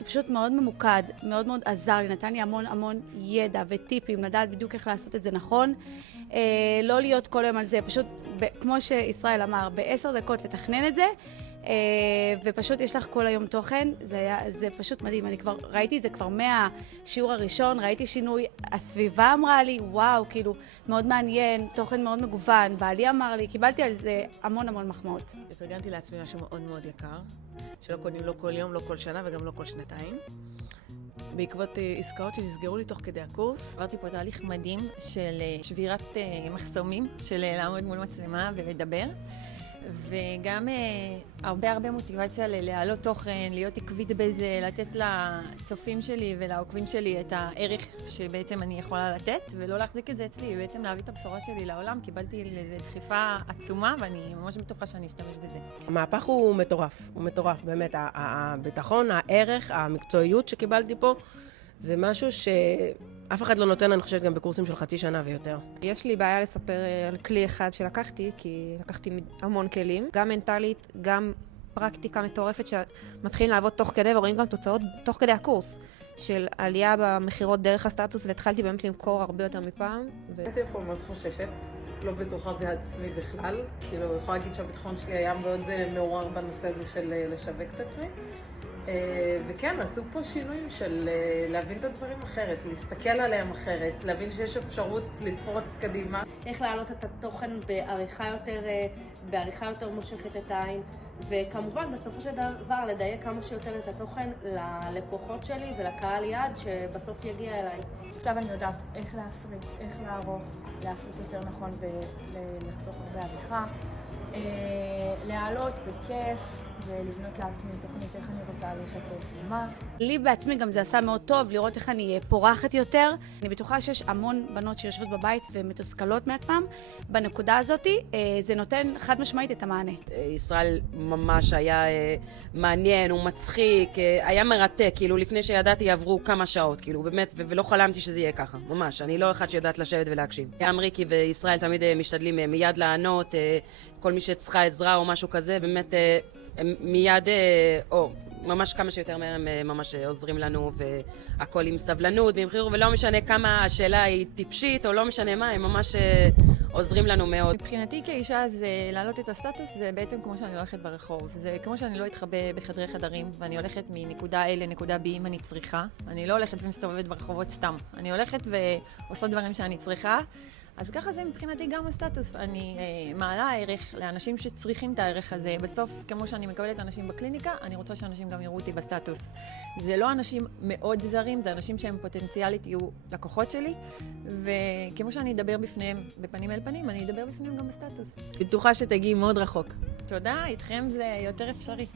זה פשוט מאוד ממוקד, מאוד מאוד עזר לי, נתן לי המון המון ידע וטיפים, לדעת בדיוק איך לעשות את זה נכון. לא להיות כל יום על זה, פשוט, כמו שישראל אמר, ב10 דקות לתכנן את זה, ופשוט יש לך כל היום תוכן, זה פשוט מדהים. אני כבר ראיתי את זה כבר מהשיעור הראשון, ראיתי שינוי, הסביבה אמרה לי, וואו, כאילו, מאוד מעניין, תוכן מאוד מגוון, בעלי אמר לי, קיבלתי על זה המון המון מחמאות. הפרגנתי לעצמי משהו מאוד מאוד יקר, שלא קונים לא כל יום, לא כל שנה וגם לא כל שנתיים. בעקבות עסקאות שנסגרו לי תוך כדי הקורס. עברתי פה תהליך מדהים של שבירת מחסומים, של לעמוד מול מצלמה ולדבר. וגם הרבה מוטיבציה להעלות תוכן, להיות עקבית בזה, לתת לצופים שלי ולעוקבים שלי את הערך שבעצם אני יכולה לתת, ולא להחזיק את זה אצלי, ובעצם להביא את הבשורה שלי לעולם. קיבלתי לזה דחיפה עצומה, ואני ממש בטוחה שאני אשתמש בזה. המהפך הוא מטורף, באמת. הביטחון, הערך, המקצועיות שקיבלתי פה, זה משהו שאף אחד לא נותן, אני חושבת, גם בקורסים של חצי שנה ויותר. יש לי בעיה לספר על כלי אחד שלקחתי, כי לקחתי המון כלים, גם מנטלית, גם פרקטיקה מטורפת שמתחילים לעבוד תוך כדי, ורואים גם תוצאות תוך כדי הקורס, של עלייה במחירות דרך הסטטוס, והתחלתי באמת למכור הרבה יותר מפעם. הייתי פה מאוד חוששת, לא בטוחה בעצמי בכלל, כאילו יכולה להגיד שהביטחון שלי היה מאוד מעורר בנושא הזה של לשווק את עצמי. וכן, עשו פה שינויים של להבין את הדברים אחרת, להסתכל עליהם אחרת, להבין שיש אפשרות לפרוץ קדימה. איך להעלות את התוכן בעריכה יותר מושכת את העין, וכמובן בסופו של דבר לדייק כמה שיותר את התוכן ללקוחות שלי ולקהל יעד שבסוף יגיע אליי. עכשיו אני יודעת איך להסריט, איך לערוך, לעשות יותר נכון ולחסוך הרבה עריכה, להעלות בכיף ולבנות לעצמי תוכנית איך אני רוצה לשתף ומה. לי בעצמי גם זה עשה מאוד טוב לראות איך אני פורחת יותר. אני בטוחה שיש המון בנות שיושבות בבית ומתוסכלות מעצמם. בנקודה הזאת זה נותן חד משמעית את המענה. ישראל ממש היה מעניין, הוא מצחיק, היה מרתק, כאילו לפני שידעתי יעברו כמה שעות, כאילו באמת, ולא חלמתי שזה יהיה ככה, ממש. אני לא אחד שיודעת לשבת ולהקשיב. גם ריקי וישראל תמיד משתדלים מיד לענות, כל מי שצריכה עזרה או משהו כזה, באמת הם מיד, או ממש כמה שיותר מהר הם ממש עוזרים לנו, והכל עם סבלנות, במחירות, ולא משנה כמה השאלה היא טיפשית או לא משנה מה, הם ממש עוזרים לנו מאוד. מבחינתי כאישה זה להעלות את הסטטוס, זה בעצם כמו שאני הולכת ברחוב. זה כמו שאני לא אתחבא בחדרי חדרים, ואני הולכת מנקודה A לנקודה B אם אני צריכה. אני לא הולכת ומסתובבת ברחובות סתם. אני הולכת ועושה דברים שאני צריכה. אז ככה זה מבחינתי גם הסטטוס. אני מעלה ערך לאנשים שצריכים את הערך הזה. בסוף, כמו שאני מקבלת אנשים בקליניקה, אני רוצה שאנשים גם יראו אותי בסטטוס. זה לא אנשים מאוד זרים, זה אנשים שהם פוטנציאלית יהיו לקוחות שלי, וכמו שאני אדבר בפניהם בפנים אל פנים, אני אדבר בפניהם גם בסטטוס. בטוחה שתגיעי מאוד רחוק. תודה, איתכם זה יותר אפשרי.